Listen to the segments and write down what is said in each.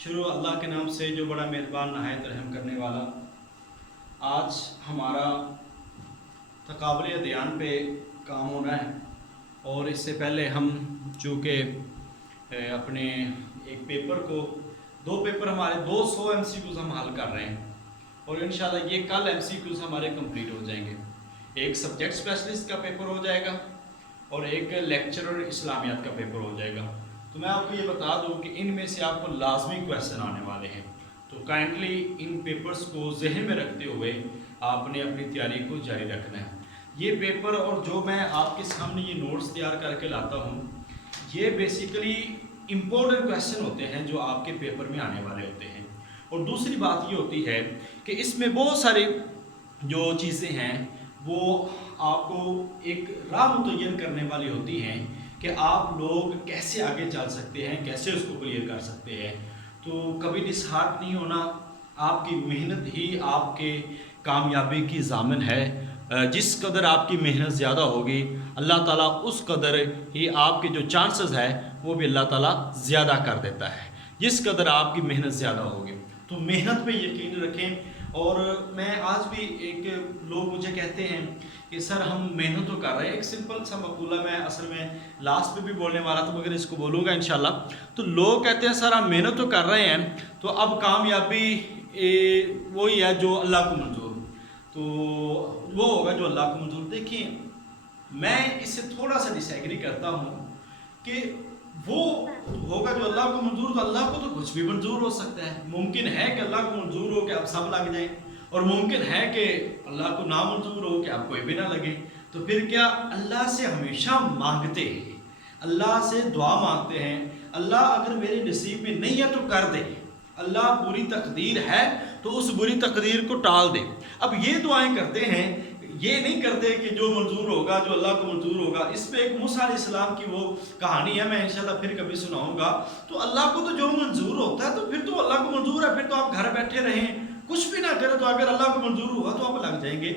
شروع اللہ کے نام سے جو بڑا مہربان نہایت رحم کرنے والا۔ آج ہمارا تقابلی ادیان پہ کام ہونا ہے، اور اس سے پہلے ہم چونکہ اپنے ایک پیپر کو دو پیپر ہمارے 200 MCQs ہم حل کر رہے ہیں، اور انشاءاللہ یہ کل MCQs ہمارے کمپلیٹ ہو جائیں گے۔ ایک سبجیکٹ اسپیشلسٹ کا پیپر ہو جائے گا اور ایک لیکچرر اسلامیات کا پیپر ہو جائے گا۔ تو میں آپ کو یہ بتا دوں کہ ان میں سے آپ کو لازمی کویسچن آنے والے ہیں، تو کائنڈلی ان پیپرز کو ذہن میں رکھتے ہوئے آپ نے اپنی تیاری کو جاری رکھنا ہے۔ یہ پیپر اور جو میں آپ کے سامنے یہ نوٹس تیار کر کے لاتا ہوں، یہ بیسیکلی امپورٹنٹ کویسچن ہوتے ہیں جو آپ کے پیپر میں آنے والے ہوتے ہیں۔ اور دوسری بات یہ ہوتی ہے کہ اس میں بہت ساری جو چیزیں ہیں وہ آپ کو ایک راہ متعین کرنے والی ہوتی ہیں کہ آپ لوگ کیسے آگے چل سکتے ہیں، کیسے اس کو کلیئر کر سکتے ہیں۔ تو کبھی ڈسہارٹ نہیں ہونا، آپ کی محنت ہی آپ کے کامیابی کی ضامن ہے۔ جس قدر آپ کی محنت زیادہ ہوگی، اللہ تعالیٰ اس قدر ہی آپ کے جو چانسز ہے وہ بھی اللہ تعالیٰ زیادہ کر دیتا ہے، جس قدر آپ کی محنت زیادہ ہوگی۔ تو محنت پہ یقین رکھیں۔ اور میں آج بھی لوگ مجھے کہتے ہیں کہ سر ہم محنت تو کر رہے ہیں، ایک سمپل سا مقولہ میں اصل میں لاسٹ پہ بھی بولنے والا تھا مگر اس کو بولوں گا انشاءاللہ۔ تو لوگ کہتے ہیں سر ہم محنت تو کر رہے ہیں، تو اب کامیابی وہی ہے جو اللہ کو منظور ہو، تو وہ ہوگا جو اللہ کو منظور۔ دیکھیں میں اس سے تھوڑا سا ڈس ایگری کرتا ہوں کہ وہ ہوگا جو اللہ کو منظور، تو اللہ کو تو کچھ بھی منظور ہو سکتا ہے۔ ممکن ہے کہ اللہ کو منظور ہو کہ آپ سب لگ جائیں، اور ممکن ہے کہ اللہ کو نامنظور ہو کہ آپ کوئی بھی نہ لگے۔ تو پھر کیا اللہ سے ہمیشہ مانگتے ہیں، اللہ سے دعا مانگتے ہیں، اللہ اگر میرے نصیب میں نہیں ہے تو کر دے، اللہ بری تقدیر ہے تو اس بری تقدیر کو ٹال دے۔ اب یہ دعائیں کرتے ہیں، یہ نہیں کرتے کہ جو منظور ہوگا، جو اللہ کو منظور ہوگا۔ اس پہ ایک موسیٰ علیہ السلام کی وہ کہانی ہے، میں انشاءاللہ پھر کبھی سناؤں گا۔ تو اللہ کو تو جو منظور ہوتا ہے تو پھر تو اللہ کو منظور ہے، پھر تو آپ گھر بیٹھے رہیں کچھ بھی نہ کریں، تو اگر اللہ کو منظور ہوا تو آپ لگ جائیں گے۔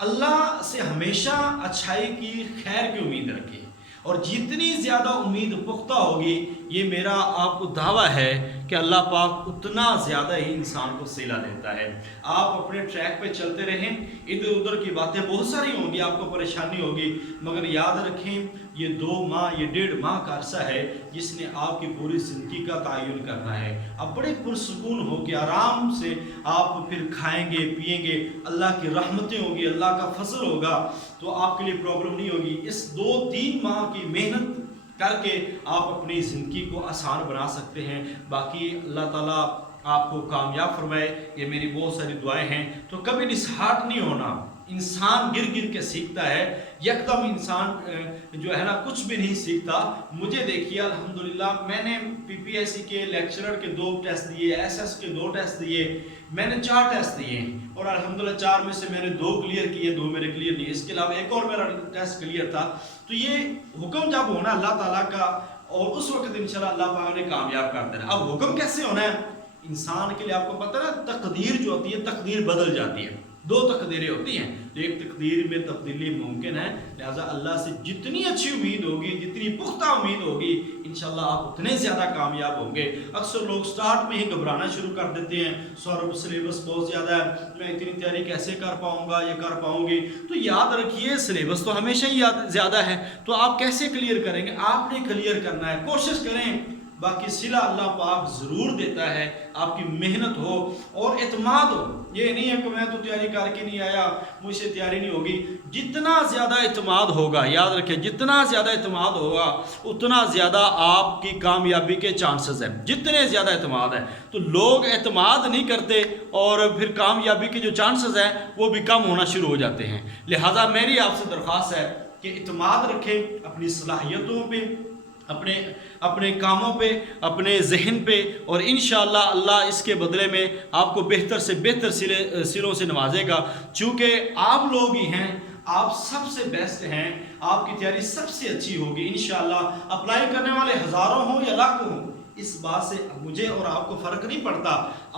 اللہ سے ہمیشہ اچھائی کی، خیر کی امید رکھیں، اور جتنی زیادہ امید پختہ ہوگی، یہ میرا آپ کو دعویٰ ہے کہ اللہ پاک اتنا زیادہ ہی انسان کو صلہ دیتا ہے۔ آپ اپنے ٹریک پہ چلتے رہیں، ادھر ادھر کی باتیں بہت ساری ہوں گی، آپ کو پریشانی ہوگی، مگر یاد رکھیں یہ 2 ماہ، یہ 1.5 ماہ کا عرصہ ہے جس نے آپ کی پوری زندگی کا تعین کرنا ہے۔ اب بڑے پرسکون ہو کے آرام سے آپ پھر کھائیں گے، پیئیں گے، اللہ کی رحمتیں ہوں گی، اللہ کا فضل ہوگا، تو آپ کے لیے پرابلم نہیں ہوگی۔ اس 2-3 ماہ کی محنت کر کے آپ اپنی زندگی کو آسان بنا سکتے ہیں۔ باقی اللہ تعالیٰ آپ کو کامیاب فرمائے، یہ میری بہت ساری دعائیں ہیں۔ تو کبھی ڈسہارٹ نہیں ہونا، انسان گر گر کے سیکھتا ہے، یکدم انسان جو ہے نا کچھ بھی نہیں سیکھتا۔ مجھے دیکھیے الحمدللہ میں نے PPSC کے لیکچرر کے 2 ٹیسٹ دیے، SS کے 2 ٹیسٹ دیے، میں نے 4 ٹیسٹ دیے، اور الحمدللہ 4 میں سے میں نے 2 کلیئر کیے، 2 میرے کلیئر نہیں، اس کے علاوہ ایک اور میرا ٹیسٹ کلیئر تھا۔ تو یہ حکم جب ہونا اللہ تعالیٰ کا، اور اس وقت انشاءاللہ اللہ پاک نے کامیاب کر دینا۔ اب حکم کیسے ہونا ہے انسان کے لیے، آپ کو پتہ ہے نا، تقدیر جو ہوتی ہے تقدیر بدل جاتی ہے، 2 تقدیریں ہوتی ہیں، ایک تقدیر میں تبدیلی ممکن ہے، لہٰذا اللہ سے جتنی اچھی امید ہوگی، جتنی پختہ امید ہوگی، انشاءاللہ آپ اتنے زیادہ کامیاب ہوں گے۔ اکثر لوگ سٹارٹ میں ہی گھبرانا شروع کر دیتے ہیں، سورب سلیبس بہت زیادہ ہے، میں اتنی تیاری کیسے کر پاؤں گا، یہ کر پاؤں گی۔ تو یاد رکھیے سلیبس تو ہمیشہ ہی زیادہ ہے، تو آپ کیسے کلیئر کریں گے؟ آپ نے کلیئر کرنا ہے، کوشش کریں، باقی صلہ اللہ پاک ضرور دیتا ہے، آپ کی محنت ہو اور اعتماد ہو۔ یہ نہیں ہے کہ میں تو تیاری کر کے نہیں آیا، مجھ سے تیاری نہیں ہوگی۔ جتنا زیادہ اعتماد ہوگا، یاد رکھیں جتنا زیادہ اعتماد ہوگا اتنا زیادہ آپ کی کامیابی کے چانسز ہیں، جتنے زیادہ اعتماد ہے۔ تو لوگ اعتماد نہیں کرتے اور پھر کامیابی کے جو چانسز ہیں وہ بھی کم ہونا شروع ہو جاتے ہیں۔ لہٰذا میری آپ سے درخواست ہے کہ اعتماد رکھیں اپنی صلاحیتوں پہ، اپنے کاموں پہ، اپنے ذہن پہ، اور انشاءاللہ اللہ اس کے بدلے میں آپ کو بہتر سے بہتر سلوں سے نوازے گا، چونکہ آپ لوگ ہی ہیں، آپ سب سے بیسٹ ہیں، آپ کی تیاری سب سے اچھی ہوگی انشاءاللہ۔ اپلائی کرنے والے ہزاروں ہوں یا لاکھوں ہوں، اس بات سے مجھے اور آپ کو فرق نہیں پڑتا،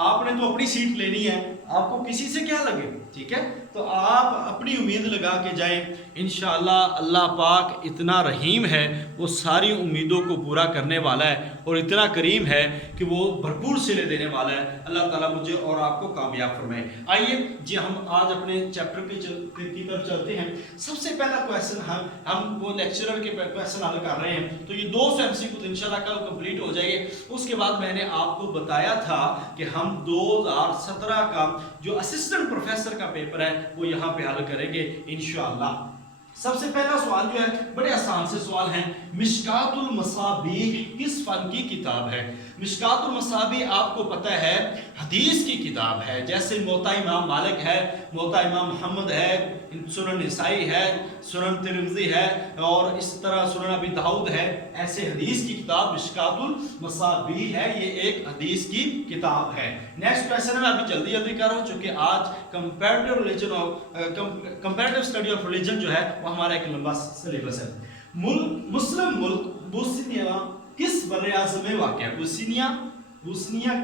آپ نے تو اپنی سیٹ لینی ہے، آپ کو کسی سے کیا لگے، ٹھیک ہے؟ تو آپ اپنی امید لگا کے جائیں، انشاءاللہ اللہ پاک اتنا رحیم ہے، وہ ساری امیدوں کو پورا کرنے والا ہے، اور اتنا کریم ہے کہ وہ بھرپور صلے دینے والا ہے۔ اللہ تعالیٰ مجھے اور آپ کو کامیاب فرمائے۔ آئیے جی ہم آج اپنے چیپٹر کی طرف چلتے ہیں۔ سب سے پہلا کویسچن ہم وہ لیکچرر کے کویسچن حل کر رہے ہیں، تو یہ 200 MCQ تو انشاءاللہ کل کمپلیٹ ہو جائے گے۔ اس کے بعد میں نے آپ کو بتایا تھا کہ ہم 2017 کا جو اسسٹنٹ پروفیسر کا پیپر ہے وہ یہاں پہ حل کریں گے انشاءاللہ۔ سب سے پہلا سوال جو ہے بڑے آسان سے سوال ہیں، مشکات المصابیح کس فن کی کتاب ہے؟ مشکات المصابیح آپ کو پتہ ہے حدیث کی کتاب ہے، جیسے موطا امام مالک ہے، موطا امام محمد ہے، سنن نسائی ہے، سنن ترمذی ہے، اور اس طرح سنن ابی داؤد ہے۔ ایسے حدیث کی کتاب مشکات المصابیح ہے، یہ ایک حدیث کی کتاب ہے۔ نیکسٹ کویسچن میں ابھی جلدی کر رہا ہوں، چونکہ آج کمپیریٹیو اسٹڈی آف ریلیجن جو ہے وہ ہمارا ایک لمبا سلیبس ہے۔ مسلم ملک بوسنیا کس بر اعظم میں واقع ہے؟ بوسنیا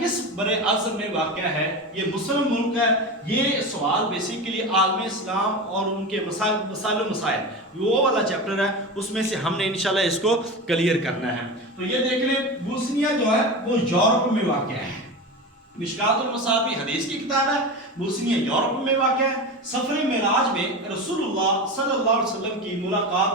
کس بر اعظم میں واقع ہے؟ یہ مسلم ملک ہے۔ یہ سوال بیسیکلی عالم اسلام اور ان کے مسائل و مسائل وہ والا چیپٹر ہے، اس میں سے ہم نے انشاءاللہ اس کو کلیئر کرنا ہے۔ تو یہ دیکھ لیں، بوسنیا جو ہے وہ یورپ میں واقع ہے۔ مشکات المصابیح حدیث کی کتاب ہے، بوسنیا یورپ میں واقع ہے۔ سفر معراج میں رسول اللہ صلی اللہ علیہ وسلم کی ملاقات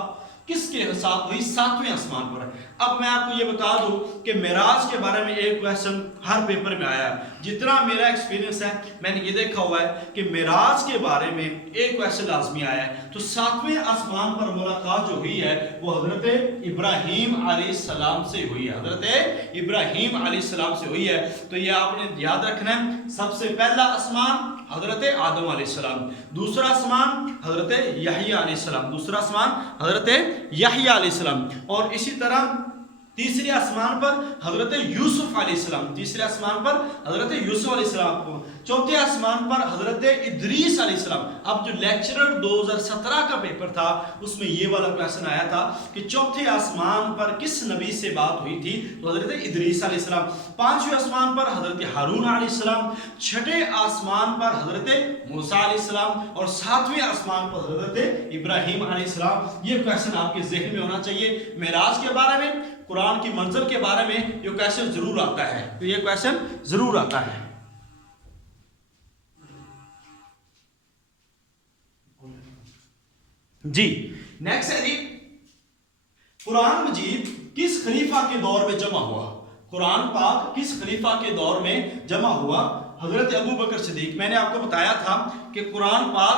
کس کے ساتھ ہوئی؟ 7ویں آسمان پر۔ اب میں آپ کو یہ بتا دوں کہ معراج کے بارے میں ایک کویسچن ہر پیپر میں آیا ہے۔ جتنا میرا ایکسپیرینس ہے میں نے یہ دیکھا ہوا ہے کہ معراج کے بارے میں ایک کویسچن لازمی آیا ہے۔ تو 7ویں آسمان پر ملاقات جو ہوئی ہے وہ حضرت ابراہیم علیہ السلام سے ہوئی ہے، حضرت ابراہیم علیہ السلام سے ہوئی ہے۔ تو یہ آپ نے یاد رکھنا ہے، سب سے پہلا آسمان حضرت آدم علیہ السلام، دوسرا آسمان حضرت یحییٰ علیہ السلام، دوسرا آسمان حضرت یحییٰ علیہ السلام، اور اسی طرح تیسرے آسمان پر حضرت یوسف علیہ السلام، تیسرے آسمان پر حضرت یوسف علیہ السلام کو، چوتھے آسمان پر حضرت ادریس علیہ السلام۔ اب جو لیکچرر 2017 کا پیپر تھا اس میں یہ والا کویسچن آیا تھا کہ چوتھے آسمان پر کس نبی سے بات ہوئی تھی؟ تو حضرت ادریس علیہ السلام۔ پانچویں آسمان پر حضرت ہارون علیہ السلام، چھٹے آسمان پر حضرت موسیٰ علیہ السلام، اور ساتویں آسمان پر حضرت ابراہیم علیہ السلام۔ یہ کویسچن آپ کے ذہن میں ہونا چاہیے۔ معراج کے بارے میں، قرآن کی منظر کے بارے میں یہ کویسچن ضرور آتا ہے، تو یہ کویسچن ضرور آتا ہے۔ جی نیکسٹ ہے جی، قرآن مجید کس خلیفہ کے دور میں جمع ہوا؟ قرآن پاک کس خلیفہ کے دور میں جمع ہوا؟ حضرت ابو بکر صدیق۔ میں نے آپ کو بتایا تھا کہ قرآن پاک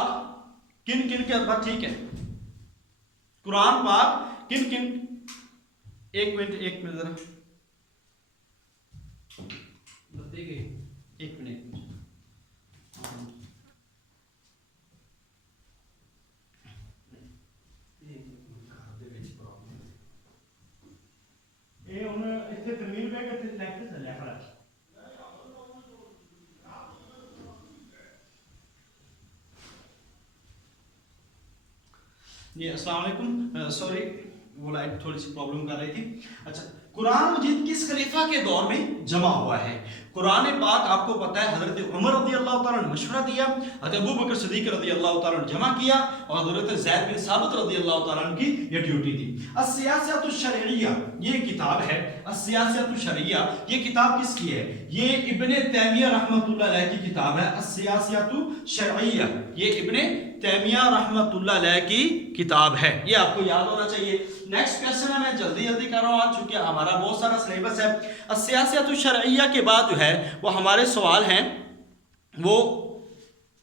کن کن کے بعد، ٹھیک ہے، قرآن پاک کن کن، ایک منٹ ذرا، ایک منٹ، جی السلام علیکم، سوری وہ لائٹ تھوڑی سی پرابلم کر رہی تھی۔ اچھا، قرآن مجید کس خلیفہ کے دور میں جمع ہوا ہے؟ قرآن پاک آپ کو پتہ ہے حضرت عمر رضی اللہ تعالیٰ نے مشورہ دیا، حضرت ابو بکر صدیق رضی اللہ تعالیٰ نے جمع کیا، اور حضرت زید بن ثابت رضی اللہ تعالیٰ عنہ کی یہ ڈیوٹی تھی۔ السیاسۃ الشرعیہ یہ کتاب ہے، السیاسۃ الشرعیہ یہ کتاب کس کی ہے؟ یہ ابن تیمیہ رحمۃ اللہ علیہ کی کتاب ہے، السیاسۃ الشرعیہ یہ ابن تیمیہ رحمۃ اللہ علیہ کی کتاب ہے، یہ آپ کو یاد ہونا چاہیے۔ نیکسٹ کویسچن ہے، میں جلدی کر رہا ہوں چونکہ ہمارا بہت سارا سلیبس ہے۔ السیاسۃ الشرعیہ کے بعد جو ہے وہ ہمارے سوال ہیں وہ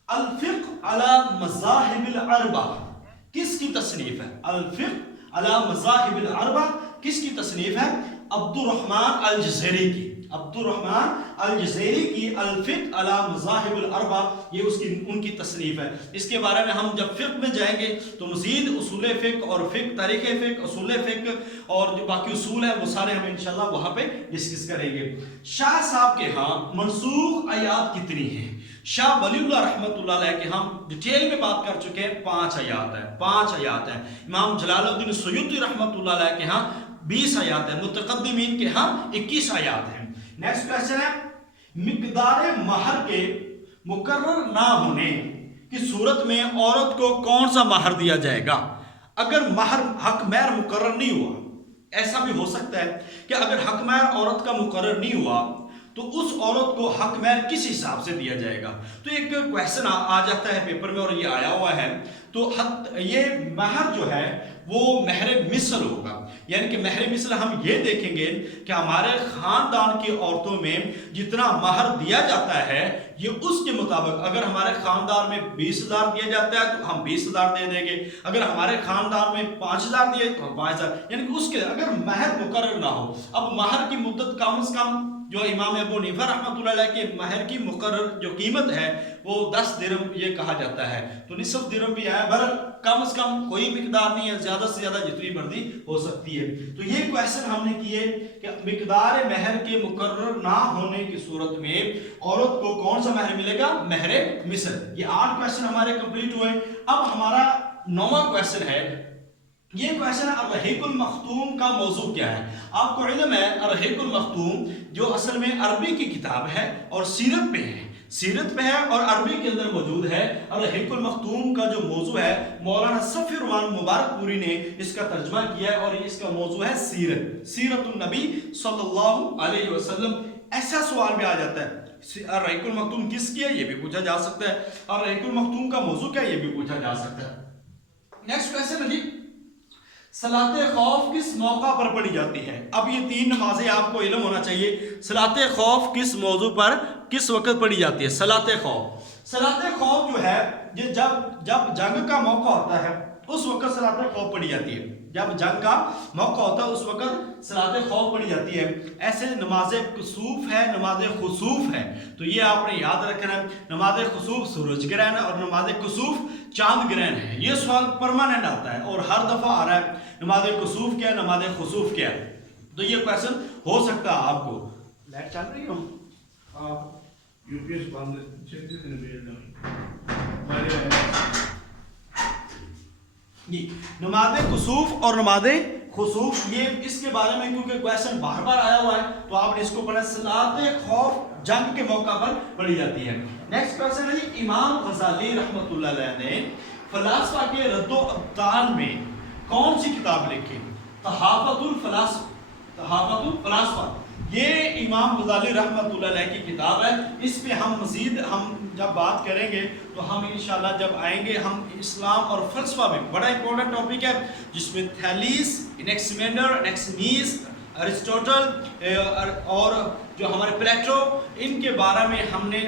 الفقہ علی مذاہب الاربعہ کس کی تصنیف ہے؟ الفقہ علی مذاہب الاربعہ کس کی تصنیف ہے؟ عبد الرحمن الجزیری کی، عبد الرحمن الجزیری کی الفقہ علی مذاہب الاربعہ یہ ان کی تصنیف ہے۔ اس کے بارے میں ہم جب فقہ میں جائیں گے تو مزید اصول فقہ اور فقہ، طریق فقہ، اصول فقہ اور جو باقی اصول ہیں وہ سارے ہم انشاءاللہ وہاں پہ ڈسکس کریں گے۔ شاہ صاحب کے ہاں منسوخ آیات کتنی ہیں؟ شاہ ولی اللہ رحمۃ اللہ علیہ کے ہم ڈیٹیل میں بات کر چکے ہیں، 5 آیات ہیں، 5 آیات ہیں۔ امام جلال الدین سیوطی رحمۃ اللہ علیہ کے ہاں 20 آیات ہیں، متقدمین کے ہاں 21 آیات ہیں۔ نیکسٹ کویسچن ہے، مقدار مہر کے مقرر نہ ہونے کی صورت میں عورت کو کون سا مہر دیا جائے گا؟ اگر حق مہر مقرر نہیں ہوا، ایسا بھی ہو سکتا ہے کہ اگر حق مہر عورت کا مقرر نہیں ہوا تو اس عورت کو حق مہر کس حساب سے دیا جائے گا؟ تو ایک کویشچن آ جاتا ہے پیپر میں اور یہ آیا ہوا ہے. تو یہ مہر جو ہے وہ مہر مثل ہوگا. یعنی کہ مہر مثل ہم یہ دیکھیں گے کہ ہمارے خاندان کی عورتوں میں جتنا مہر دیا جاتا ہے یہ اس کے مطابق، اگر ہمارے خاندان میں 20,000 دیا جاتا ہے تو ہم 20,000 دے دیں گے، اگر ہمارے خاندان میں 5,000 دیے تو ہم 5,000. یعنی کہ اس کے اگر مہر مقرر نہ ہو، اب مہر کی مدت کم از کم جو امام ابو حنیفہ رحمۃ اللہ علیہ کے مہر کی مقرر جو قیمت ہے وہ 10 درہم یہ کہا جاتا ہے. تو نصف درہم بھی ہے، بہرحال کم از کم کوئی مقدار نہیں ہے، زیادہ سے زیادہ جتنی مرضی ہو سکتی ہے. تو یہ کویشچن ہم نے کیے کہ مقدار مہر کے مقرر نہ ہونے کی صورت میں عورت کو کون سا مہر ملے گا؟ مہر مثل. یہ 8 کویشچن ہمارے کمپلیٹ ہوئے. اب ہمارا 9واں کویشچن ہے. یہ کویشچن الرحیق المختوم کا موضوع کیا ہے؟ آپ کو علم ہے الرحیق المختوم جو اصل میں عربی کی کتاب ہے اور سیرت پہ ہے اور عربی کے اندر موجود ہے. الرحیق المختوم کا جو موضوع ہے مولانا صفی الرحمن مبارک پوری نے اس کا ترجمہ کیا ہے اور اس کا موضوع ہے سیرت النبی صلی اللہ علیہ وسلم. ایسا سوال بھی آ جاتا ہے الرحیق المختوم کس کی ہے یہ بھی پوچھا جا سکتا ہے، الرحیق المختوم کا موضوع کیا یہ بھی پوچھا جا سکتا ہے. نیکسٹ کویشچن ہے جی، صلاۃ خوف کس موقع پر پڑھی جاتی ہے؟ اب یہ 3 نمازیں آپ کو علم ہونا چاہیے. صلاۃ خوف کس موضوع پر کس وقت پڑھی جاتی ہے؟ صلاۃ خوف جو ہے یہ جب جنگ کا موقع ہوتا ہے اس وقت صلاۃ خوف پڑھی جاتی ہے. جب جنگ کا موقع ہوتا ہے اس وقت صلاۃ خوف پڑھی جاتی ہے. ایسے نماز کسوف ہے، نماز خسوف ہے، تو یہ آپ نے یاد رکھنا ہے. نماز خسوف سورج گرہن ہے اور نماز کسوف چاند گرہن ہے. یہ سوال پرماننٹ آتا ہے اور ہر دفعہ آ رہا ہے نماز کسوف کیا ہے، نماز خسوف کیا ہے. تو یہ کویشچن ہو سکتا ہے آپ کو. لائٹ چل رہی ہو نماز کسوف اور نماز خسوف، یہ اس کے بارے میں کیونکہ کویشچن بار بار آیا ہوا ہے تو آپ نے اس کو پڑھا. صلاۃ خوف جنگ کے موقع پر پڑھی جاتی ہے. نیکسٹ کویشچن ہے جی، امام غزالی رحمۃ اللہ علیہ نے فلاسفہ کے رد و ابطال میں کون سی کتاب لکھی؟ تحافت الفلاسفہ. یہ امام غزالی رحمۃ اللہ علیہ کی کتاب ہے. اس پہ ہم مزید جب بات کریں گے تو ہم انشاءاللہ جب آئیں گے ہم اسلام اور فلسفہ میں بڑا امپورٹنٹ ٹاپک ہے جس میں تھیلیس، انیکسیمینڈر، انیکسیمیز، ارسطوٹل اور جو ہمارے پلیٹو، ان کے بارے میں ہم نے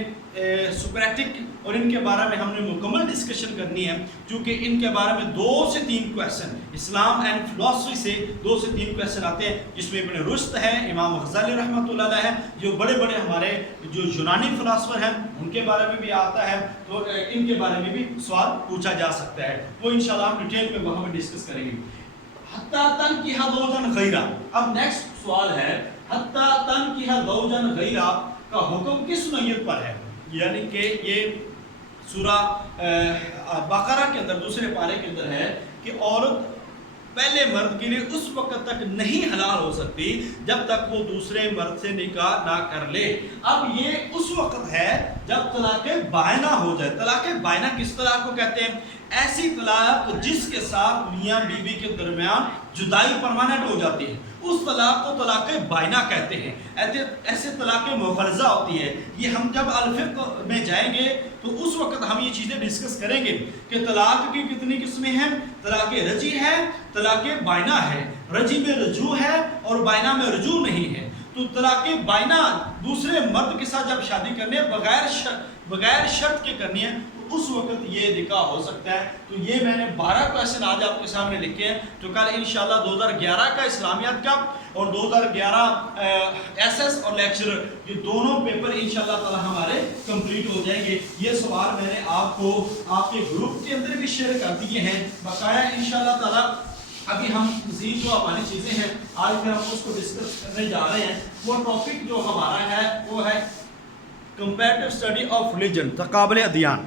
سوکریٹک اور ان کے بارے میں ہم نے مکمل ڈسکشن کرنی ہے. کیونکہ ان کے بارے میں 2 سے 3 کویشچن اسلام اینڈ فلسفی سے 2 سے 3 کویشچن آتے ہیں جس میں ابن رشد ہے، امام غزالی رحمۃ اللہ علیہ ہے، جو بڑے بڑے ہمارے جو یونانی فلاسفر ہیں ان کے بارے میں بھی آتا ہے. تو ان کے بارے میں بھی سوال پوچھا جا سکتا ہے. وہ انشاءاللہ ہم ڈیٹیل میں وہاں پہ ڈسکس کریں گے. حتیٰ تنکح زوجا غیرہ. اب نیکسٹ سوال ہے حتیٰ تنکح زوجا غیرہ کا حکم کس نوعیت پر ہے؟ یعنی کہ یہ سورہ بقرہ کے اندر 2 پارے کے اندر ہے کہ عورت پہلے مرد کے لیے اس وقت تک نہیں حلال ہو سکتی جب تک وہ دوسرے مرد سے نکاح نہ کر لے. اب یہ اس وقت ہے جب طلاق بائنہ ہو جائے. طلاق بائنہ کس طلاق کو کہتے ہیں؟ ایسی طلاق جس کے ساتھ میاں بیوی کے درمیان جدائی پرماننٹ ہو جاتی ہے اس طلاق کو طلاق بائنہ کہتے ہیں. ایسے طلاق مفرزہ ہوتی ہے. یہ ہم جب الفقہ میں جائیں گے تو اس وقت ہم یہ چیزیں ڈسکس کریں گے کہ طلاق کی کتنی قسمیں ہیں. طلاق رجعی ہے، طلاق بائنہ ہے. رجعی میں رجوع ہے اور بائنہ میں رجوع نہیں ہے. تو طلاق بائنہ دوسرے مرد کے ساتھ جب شادی کرنی ہے بغیر شرط کے کرنی ہے تو اس وقت یہ نکاح ہو سکتا ہے. تو یہ میں نے 12 کویشچن آج آپ کے سامنے لکھے ہیں. تو کل انشاءاللہ 2011 کا اسلامیات کا اور 2011 ایس ایس اور لیکچرر یہ دونوں پیپر انشاءاللہ تعالی ہمارے کمپلیٹ ہو جائیں گے. یہ سوال میں نے آپ کو آپ کے گروپ کے اندر بھی شیئر کر دیے ہیں بقایا انشاءاللہ تعالی. ابھی ہم مزید جو ہماری چیزیں ہیں آج پھر ہم اس کو ڈسکس کرنے جا رہے ہیں. وہ ٹاپک جو ہمارا ہے وہ ہے comparative study of religion, تقابل Udyan.